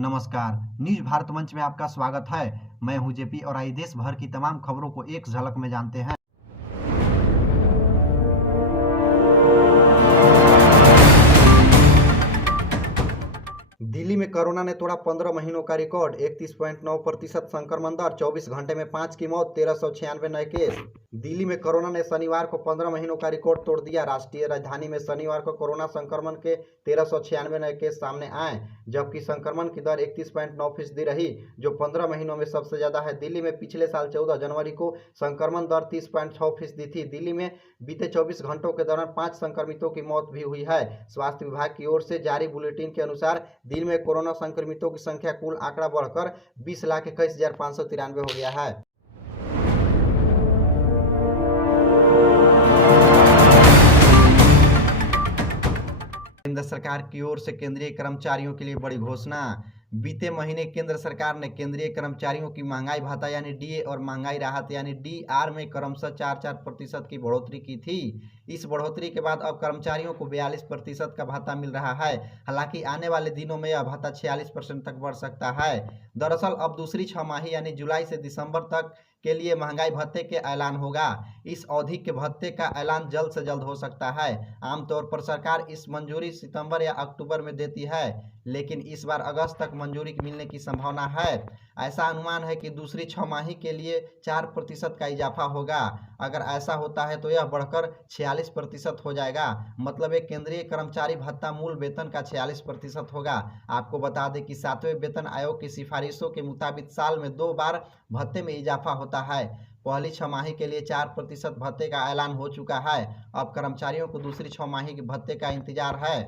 नमस्कार, न्यूज भारत मंच में आपका स्वागत है। मैं हूं जेपी और आइए देश भर की तमाम खबरों को एक झलक में जानते हैं। दिल्ली में कोरोना ने तोड़ा 15 महीनों का रिकॉर्ड। 31.9% संक्रमण दर, 24 घंटे में 5 की मौत, 1396 नए केस। दिल्ली में कोरोना ने शनिवार को 15 महीनों का रिकॉर्ड तोड़ दिया। राष्ट्रीय राजधानी में शनिवार को कोरोना संक्रमण के 1396 नए केस सामने आए, जबकि संक्रमण की दर 31.9% रही, जो 15 महीनों में सबसे ज्यादा है। दिल्ली में पिछले साल 14 जनवरी को संक्रमण दर 30.6% थी। दिल्ली में बीते 24 घंटों के दौरान 5 संक्रमितों की मौत भी हुई है। स्वास्थ्य विभाग की ओर से जारी बुलेटिन के अनुसार दिन में कोरोना संक्रमितों की संख्या कुल आंकड़ा बढ़कर 20,21,593 हो गया है। केंद्र सरकार की ओर से केंद्रीय कर्मचारियों के लिए बड़ी घोषणा। बीते महीने केंद्र सरकार ने केंद्रीय कर्मचारियों की महंगाई भत्ता यानी डीए और महंगाई राहत यानी डीआर में क्रमशः 4-4% की बढ़ोतरी की थी। इस बढ़ोतरी के बाद अब कर्मचारियों को 42% का भत्ता मिल रहा है। हालांकि आने वाले दिनों में यह भत्ता 46% तक बढ़ सकता है। दरअसल अब दूसरी छमाही यानी जुलाई से दिसंबर तक के लिए महंगाई भत्ते के ऐलान होगा। इस अवधि के भत्ते का ऐलान जल्द से जल्द हो सकता है। आमतौर पर सरकार इस मंजूरी सितंबर या अक्टूबर में देती है, लेकिन इस बार अगस्त तक मंजूरी मिलने की संभावना है। ऐसा अनुमान है कि दूसरी छमाही के लिए 4% का इजाफा होगा। अगर ऐसा होता है तो यह बढ़कर 46% हो जाएगा। मतलब एक केंद्रीय कर्मचारी भत्ता मूल वेतन का 46% होगा। आपको बता दें कि 7वें वेतन आयोग की सिफारिशों के मुताबिक साल में 2 बार भत्ते में इजाफा होता है। पहली छमाही के लिए 4% भत्ते का ऐलान हो चुका है। अब कर्मचारियों को दूसरी छमाही के भत्ते का इंतजार है।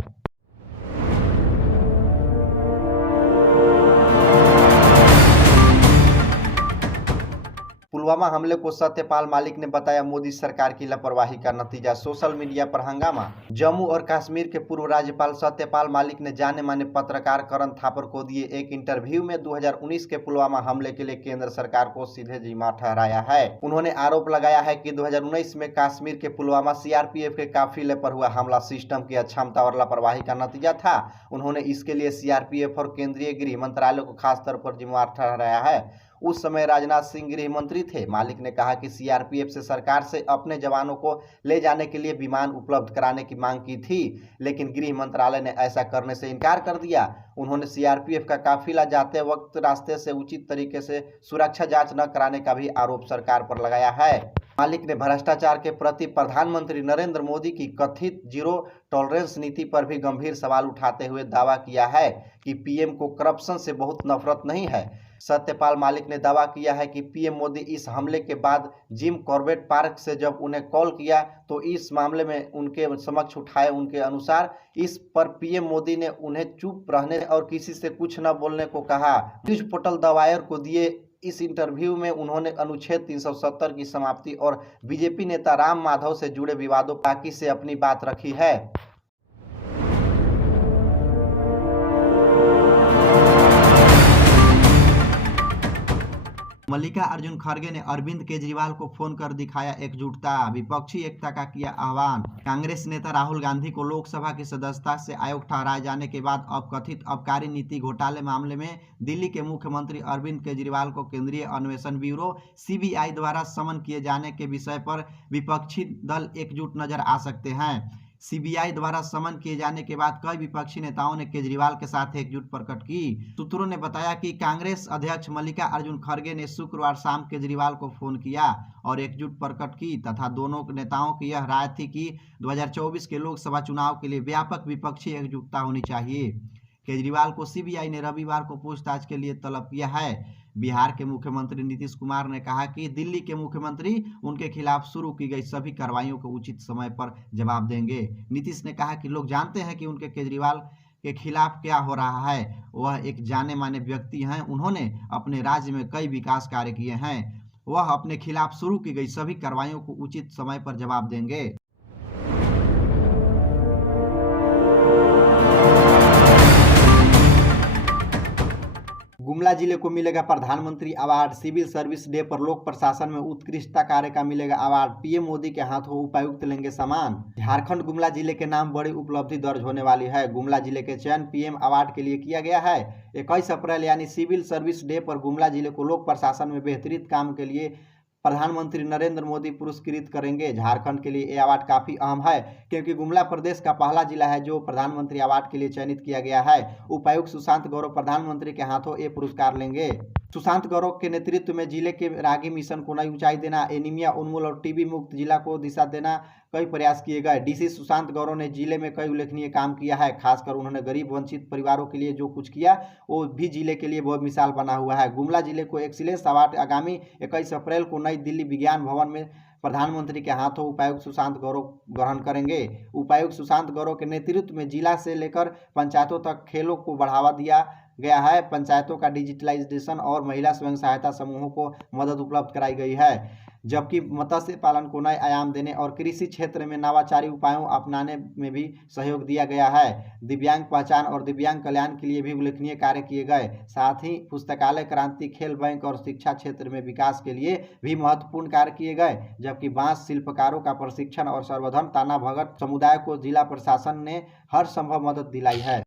पुलवामा हमले को सत्यपाल मलिक ने बताया मोदी सरकार की लापरवाही का नतीजा। सोशल मीडिया पर हंगामा। जम्मू और कश्मीर के पूर्व राज्यपाल सत्यपाल मलिक ने जाने माने पत्रकार करण थापर को दिए एक इंटरव्यू में 2019 के पुलवामा हमले के लिए केंद्र सरकार को सीधे जिम्मेदार ठहराया है। उन्होंने आरोप लगाया है कि 2019 में कश्मीर के पुलवामा सीआरपीएफ के काफिले पर हुआ हमला सिस्टम की अक्षमता और लापरवाही का नतीजा था। उन्होंने इसके लिए सीआरपीएफ और केंद्रीय गृह मंत्रालय को खासतौर पर जिम्मेदार ठहराया है। उस समय राजनाथ सिंह गृह मंत्री थे। मलिक ने कहा कि सीआरपीएफ से सरकार से अपने जवानों को ले जाने के लिए विमान उपलब्ध कराने की मांग की थी, लेकिन गृह मंत्रालय ने ऐसा करने से इनकार कर दिया। उन्होंने सीआरपीएफ का काफिला जाते वक्त रास्ते से उचित तरीके से सुरक्षा जांच न कराने का भी आरोप सरकार पर लगाया है। मलिक ने भ्रष्टाचार के प्रति प्रधानमंत्री नरेंद्र मोदी की कथित जीरो टॉलरेंस नीति पर भी गंभीर सवाल उठाते हुए दावा किया है कि पीएम को करप्शन से बहुत नफरत नहीं है। सत्यपाल मलिक ने दावा किया है कि पीएम मोदी इस हमले के बाद जिम कॉर्बेट पार्क से जब उन्हें कॉल किया तो इस मामले में उनके समक्ष उठाए। उनके अनुसार इस पर पीएम मोदी ने उन्हें चुप रहने और किसी से कुछ न बोलने को कहा। न्यूज पोर्टल द वायर को दिए इस इंटरव्यू में उन्होंने अनुच्छेद 370 की समाप्ति और बीजेपी नेता राम माधव से जुड़े विवादों बाकी से अपनी बात रखी है। मल्लिकार्जुन खड़गे ने अरविंद केजरीवाल को फोन कर दिखाया एकजुटता। विपक्षी एकता का किया आह्वान। कांग्रेस नेता राहुल गांधी को लोकसभा की सदस्यता से अयोग्य ठहराए जाने के बाद अब कथित आबकारी नीति घोटाले मामले में दिल्ली के मुख्यमंत्री अरविंद केजरीवाल को केंद्रीय अन्वेषण ब्यूरो सीबीआई द्वारा समन किए जाने के विषय पर विपक्षी दल एकजुट नजर आ सकते हैं। सीबीआई द्वारा समन किए जाने के बाद कई विपक्षी नेताओं ने केजरीवाल के साथ एकजुट प्रकट की। सूत्रों ने बताया कि कांग्रेस अध्यक्ष मल्लिकार्जुन खड़गे ने शुक्रवार शाम केजरीवाल को फोन किया और एकजुट प्रकट की तथा दोनों नेताओं की यह राय थी कि 2024 के लोकसभा चुनाव के लिए व्यापक विपक्षी एकजुटता होनी चाहिए। केजरीवाल को सीबीआई ने रविवार को पूछताछ के लिए तलब किया है। बिहार के मुख्यमंत्री नीतीश कुमार ने कहा कि दिल्ली के मुख्यमंत्री उनके खिलाफ शुरू की गई सभी कार्रवाइयों को उचित समय पर जवाब देंगे। नीतीश ने कहा कि लोग जानते हैं कि उनके केजरीवाल के खिलाफ क्या हो रहा है। वह एक जाने माने व्यक्ति हैं। उन्होंने अपने राज्य में कई विकास कार्य किए हैं। वह अपने खिलाफ शुरू की गई सभी कार्रवाइयों को उचित समय पर जवाब देंगे। गुमला जिले को मिलेगा प्रधानमंत्री अवार्ड। सिविल सर्विस डे पर लोक प्रशासन में उत्कृष्टता कार्य का मिलेगा अवार्ड। पीएम मोदी के हाथों उपायुक्त लेंगे सम्मान। झारखंड गुमला जिले के नाम बड़ी उपलब्धि दर्ज होने वाली है। गुमला जिले के चयन पीएम अवार्ड के लिए किया गया है। 21 अप्रैल यानी सिविल सर्विस डे पर गुमला जिले को लोक प्रशासन में बेहतरीन काम के लिए प्रधानमंत्री नरेंद्र मोदी पुरस्कृत करेंगे। झारखंड के लिए ये अवार्ड काफ़ी अहम है क्योंकि गुमला प्रदेश का पहला जिला है जो प्रधानमंत्री अवार्ड के लिए चयनित किया गया है। उपायुक्त सुशांत गौरव प्रधानमंत्री के हाथों ये पुरस्कार लेंगे। सुशांत गौरव के नेतृत्व में जिले के रागी मिशन को नई ऊंचाई देना, एनीमिया उन्मूलन और टीबी मुक्त जिला को दिशा देना कई प्रयास किए गए। डीसी सुशांत गौरव ने जिले में कई उल्लेखनीय काम किया है। खासकर उन्होंने गरीब वंचित परिवारों के लिए जो कुछ किया वो भी जिले के लिए बहुत मिसाल बना हुआ है। गुमला जिले को एक्सीलेंस अवार्ड आगामी 21 अप्रैल को नई दिल्ली विज्ञान भवन में प्रधानमंत्री के हाथों उपायुक्त सुशांत गौरव ग्रहण करेंगे। उपायुक्त सुशांत गौरव के नेतृत्व में जिला से लेकर पंचायतों तक खेलों को बढ़ावा दिया गया है। पंचायतों का डिजिटलाइजेशन और महिला स्वयं सहायता समूहों को मदद उपलब्ध कराई गई है, जबकि मत्स्य पालन को नए आयाम देने और कृषि क्षेत्र में नवाचारी उपायों अपनाने में भी सहयोग दिया गया है। दिव्यांग पहचान और दिव्यांग कल्याण के लिए भी उल्लेखनीय कार्य किए गए। साथ ही पुस्तकालय क्रांति, खेल बैंक और शिक्षा क्षेत्र में विकास के लिए भी महत्वपूर्ण कार्य किए गए, जबकि बांस शिल्पकारों का प्रशिक्षण और सर्वधर्म ताना भगत समुदाय को जिला प्रशासन ने हर संभव मदद दिलाई है।